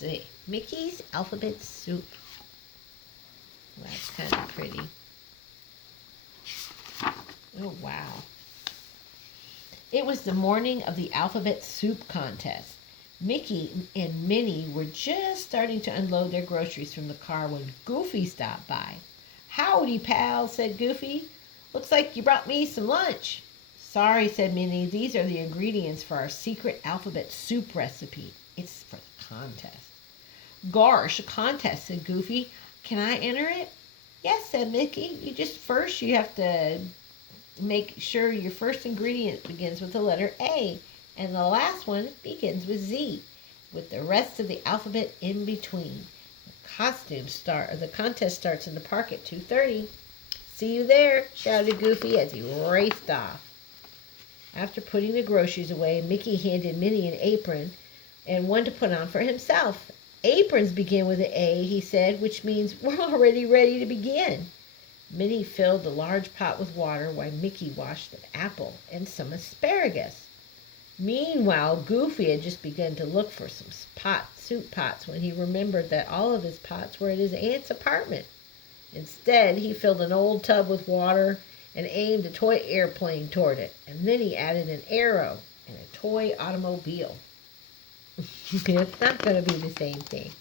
see. Mickey's Alphabet Soup. Well, that's kind of pretty. Oh, wow. It was the morning of the Alphabet Soup contest. Mickey and Minnie were just starting to unload their groceries from the car when Goofy stopped by. "Howdy, pal," said Goofy. "Looks like you brought me some lunch." "Sorry," said Minnie. "These are the ingredients for our secret alphabet soup recipe. It's for the contest." "Gosh, a contest," said Goofy. "Can I enter it?" "Yes," said Mickey. You have to make sure your first ingredient begins with the letter A, and the last one begins with Z, with the rest of the alphabet in between. The contest starts in the park at 2:30. "See you there," shouted Goofy as he raced off. After putting the groceries away, Mickey handed Minnie an apron and one to put on for himself. "Aprons begin with an A," he said, "which means we're already ready to begin." Minnie filled the large pot with water while Mickey washed an apple and some asparagus. Meanwhile, Goofy had just begun to look for some soup pots when he remembered that all of his pots were at his aunt's apartment. Instead, he filled an old tub with water and aimed a toy airplane toward it, and then he added an arrow and a toy automobile. It's not going to be the same thing.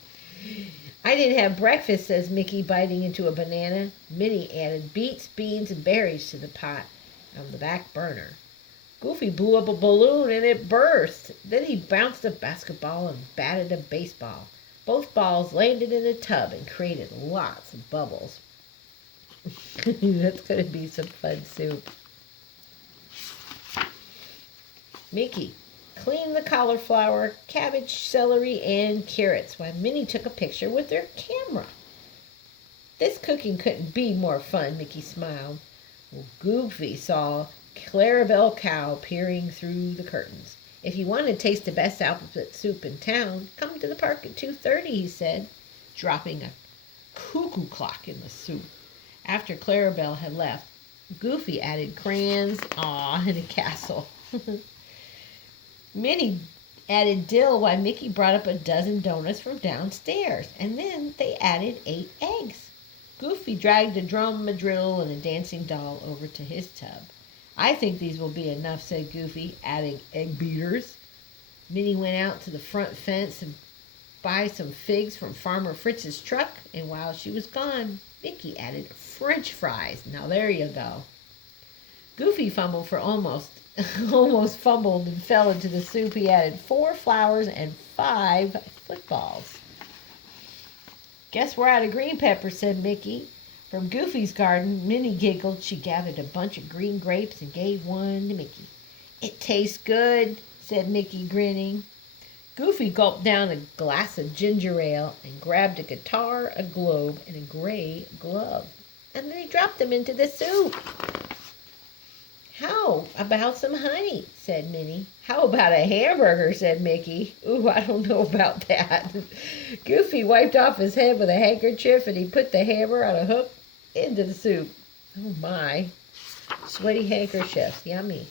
"I didn't have breakfast," says Mickey, biting into a banana. Minnie added beets, beans, and berries to the pot on the back burner. Goofy blew up a balloon and it burst. Then he bounced a basketball and batted a baseball. Both balls landed in the tub and created lots of bubbles. That's going to be some fun soup. Mickey cleaned the cauliflower, cabbage, celery, and carrots while Minnie took a picture with her camera. "This cooking couldn't be more fun," Mickey smiled. Well, Goofy saw Clarabelle Cow peering through the curtains. "If you want to taste the best alphabet soup in town, come to the park at 2:30, he said, dropping a cuckoo clock in the soup. After Clarabelle had left, Goofy added crayons, and a castle. Minnie added dill while Mickey brought up a dozen donuts from downstairs, and then they added 8 eggs. Goofy dragged a drum, a drill, and a dancing doll over to his tub. "I think these will be enough," said Goofy, adding egg beaters. Minnie went out to the front fence and buy some figs from Farmer Fritz's truck, and while she was gone, Mickey added French fries. Now there you go. Goofy fumbled for almost fumbled and fell into the soup. He added 4 flowers and 5 footballs. "Guess we're out of green peppers," said Mickey. From Goofy's garden, Minnie giggled. She gathered a bunch of green grapes and gave one to Mickey. "It tastes good," said Mickey, grinning. Goofy gulped down a glass of ginger ale and grabbed a guitar, a globe, and a gray glove. And then he dropped them into the soup. "How about some honey?" said Minnie. "How about a hamburger?" said Mickey. "Ooh, I don't know about that." Goofy wiped off his head with a handkerchief and he put the hammer on a hook into the soup. Oh my. Sweaty handkerchiefs. Yummy.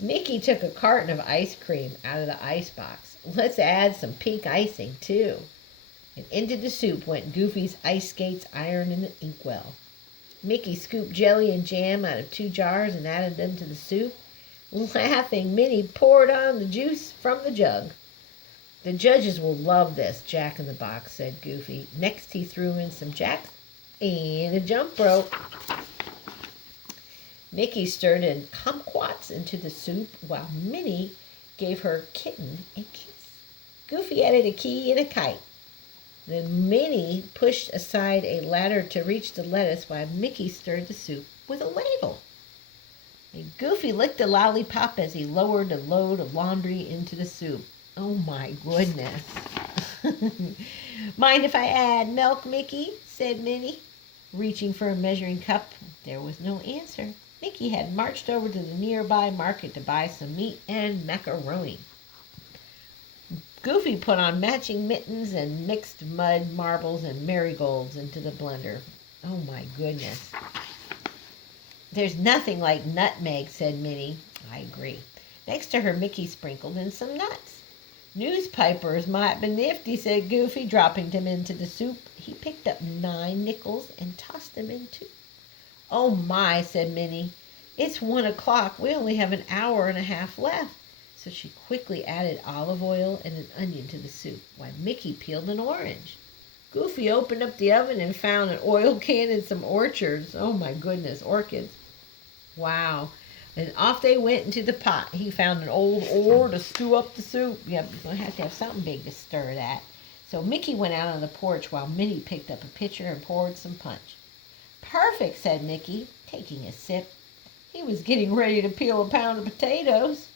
Mickey took a carton of ice cream out of the ice box. "Let's add some pink icing, too." And into the soup went Goofy's ice skates ironed in the inkwell. Mickey scooped jelly and jam out of 2 jars and added them to the soup. Laughing, Minnie poured on the juice from the jug. "The judges will love this, Jack-in-the-Box," said Goofy. Next he threw in some jacks and a jump rope. Mickey stirred in kumquats into the soup while Minnie gave her kitten a kiss. Goofy added a key and a kite. Then Minnie pushed aside a ladder to reach the lettuce while Mickey stirred the soup with a ladle. And Goofy licked a lollipop as he lowered a load of laundry into the soup. Oh my goodness. "Mind if I add milk, Mickey?" said Minnie, reaching for a measuring cup. There was no answer. Mickey had marched over to the nearby market to buy some meat and macaroni. Goofy put on matching mittens and mixed mud, marbles, and marigolds into the blender. Oh my goodness. "There's nothing like nutmeg," said Minnie. I agree. Next to her, Mickey sprinkled in some nuts. Newspapers might be nifty, said Goofy, dropping them into the soup. He picked up 9 nickels and tossed them into. Oh my, said Minnie. It's 1 o'clock. We only have an hour and a half left. So she quickly added olive oil and an onion to the soup, while Mickey peeled an orange. Goofy opened up the oven and found an oil can and some orchards. Oh my goodness, orchids. Wow. And off they went into the pot. He found an old oar to stew up the soup. Yep, you're going to have something big to stir that. So Mickey went out on the porch while Minnie picked up a pitcher and poured some punch. Perfect, said Mickey, taking a sip. He was getting ready to peel a pound of potatoes.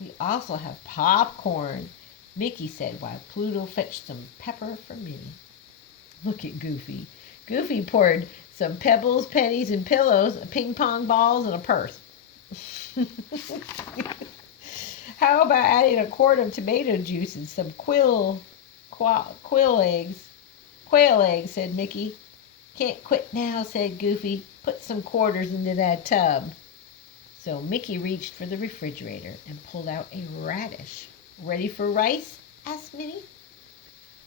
We also have popcorn, Mickey said while Pluto fetched some pepper for Minnie. Look at Goofy. Goofy poured some pebbles, pennies, and pillows, ping pong balls, and a purse. How about adding a quart of tomato juice and some quail eggs? Quail eggs, said Mickey. Can't quit now, said Goofy. Put some quarters into that tub. So Mickey reached for the refrigerator and pulled out a radish. Ready for rice? Asked Minnie.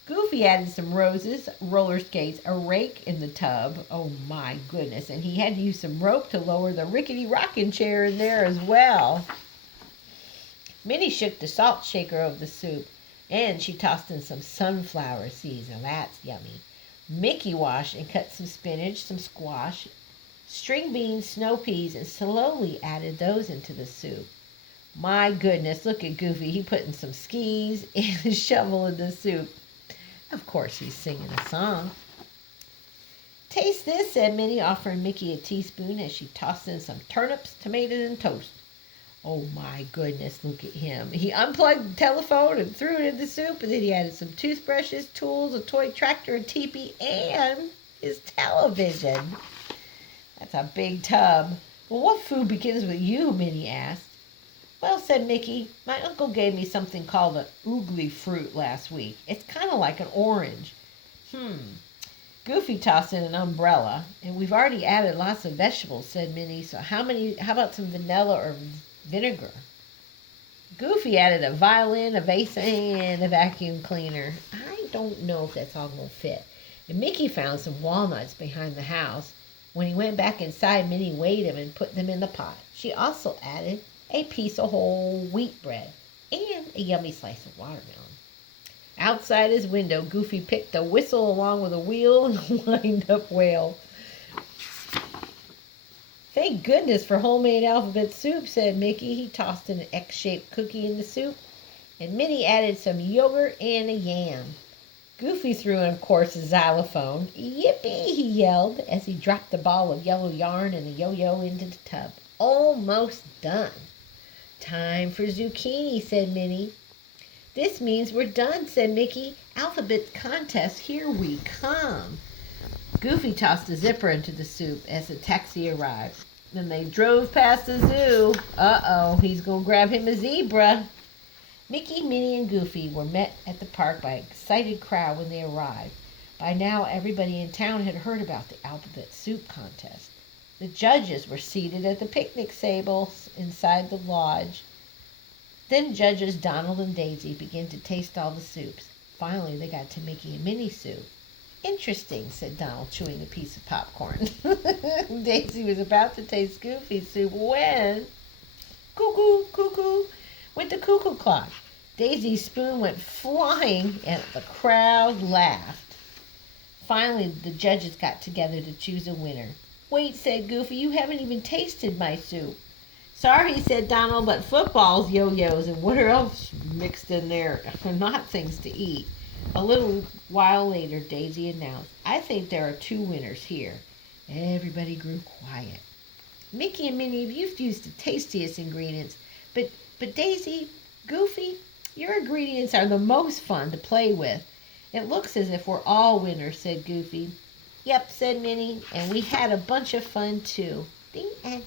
Goofy added some roses, roller skates, a rake in the tub. Oh my goodness. And he had to use some rope to lower the rickety rocking chair in there as well. Minnie shook the salt shaker of the soup, and she tossed in some sunflower seeds. Now that's yummy. Mickey washed and cut some spinach, some squash, string beans, snow peas, and slowly added those into the soup. My goodness, look at Goofy. He put in some skis and a shovel in the soup. Of course, he's singing a song. Taste this, said Minnie, offering Mickey a teaspoon as she tossed in some turnips, tomatoes, and toast. Oh my goodness, look at him. He unplugged the telephone and threw it in the soup, and then he added some toothbrushes, tools, a toy tractor, a teepee, and his television. That's a big tub. Well, what food begins with you? Minnie asked. Well, said Mickey, my uncle gave me something called an oogly fruit last week. It's kind of like an orange. Goofy tossed in an umbrella, and we've already added lots of vegetables, said Minnie. So how about some vanilla or vinegar? Goofy added a violin, a vase, and a vacuum cleaner. I don't know if that's all going to fit. And Mickey found some walnuts behind the house. When he went back inside, Minnie weighed them and put them in the pot. She also added a piece of whole wheat bread and a yummy slice of watermelon. Outside his window, Goofy picked a whistle along with a wheel and a wind-up whale. Thank goodness for homemade alphabet soup, said Mickey. He tossed an X-shaped cookie in the soup, and Minnie added some yogurt and a yam. Goofy threw in, of course, a xylophone. Yippee, he yelled as he dropped the ball of yellow yarn and a yo-yo into the tub. Almost done. Time for zucchini, said Minnie. This means we're done, said Mickey. Alphabet contest, here we come. Goofy tossed a zipper into the soup as the taxi arrived. Then they drove past the zoo. Uh-oh, he's going to grab him a zebra. Mickey, Minnie, and Goofy were met at the park by an excited crowd when they arrived. By now, everybody in town had heard about the alphabet soup contest. The judges were seated at the picnic tables inside the lodge. Then Judges Donald and Daisy began to taste all the soups. Finally, they got to Mickey and Minnie's soup. Interesting, said Donald, chewing a piece of popcorn. Daisy was about to taste Goofy's soup when... Cuckoo, cuckoo, went the cuckoo clock. Daisy's spoon went flying, and the crowd laughed. Finally, the judges got together to choose a winner. Wait, said Goofy, you haven't even tasted my soup. Sorry, said Donald, but footballs, yo-yos, and what else mixed in there are not things to eat. A little while later, Daisy announced, I think there are 2 winners here. Everybody grew quiet. Mickey and Minnie, you've used the tastiest ingredients, but Daisy, Goofy, your ingredients are the most fun to play with. It looks as if we're all winners, said Goofy. Yep, said Minnie, and we had a bunch of fun too. The end.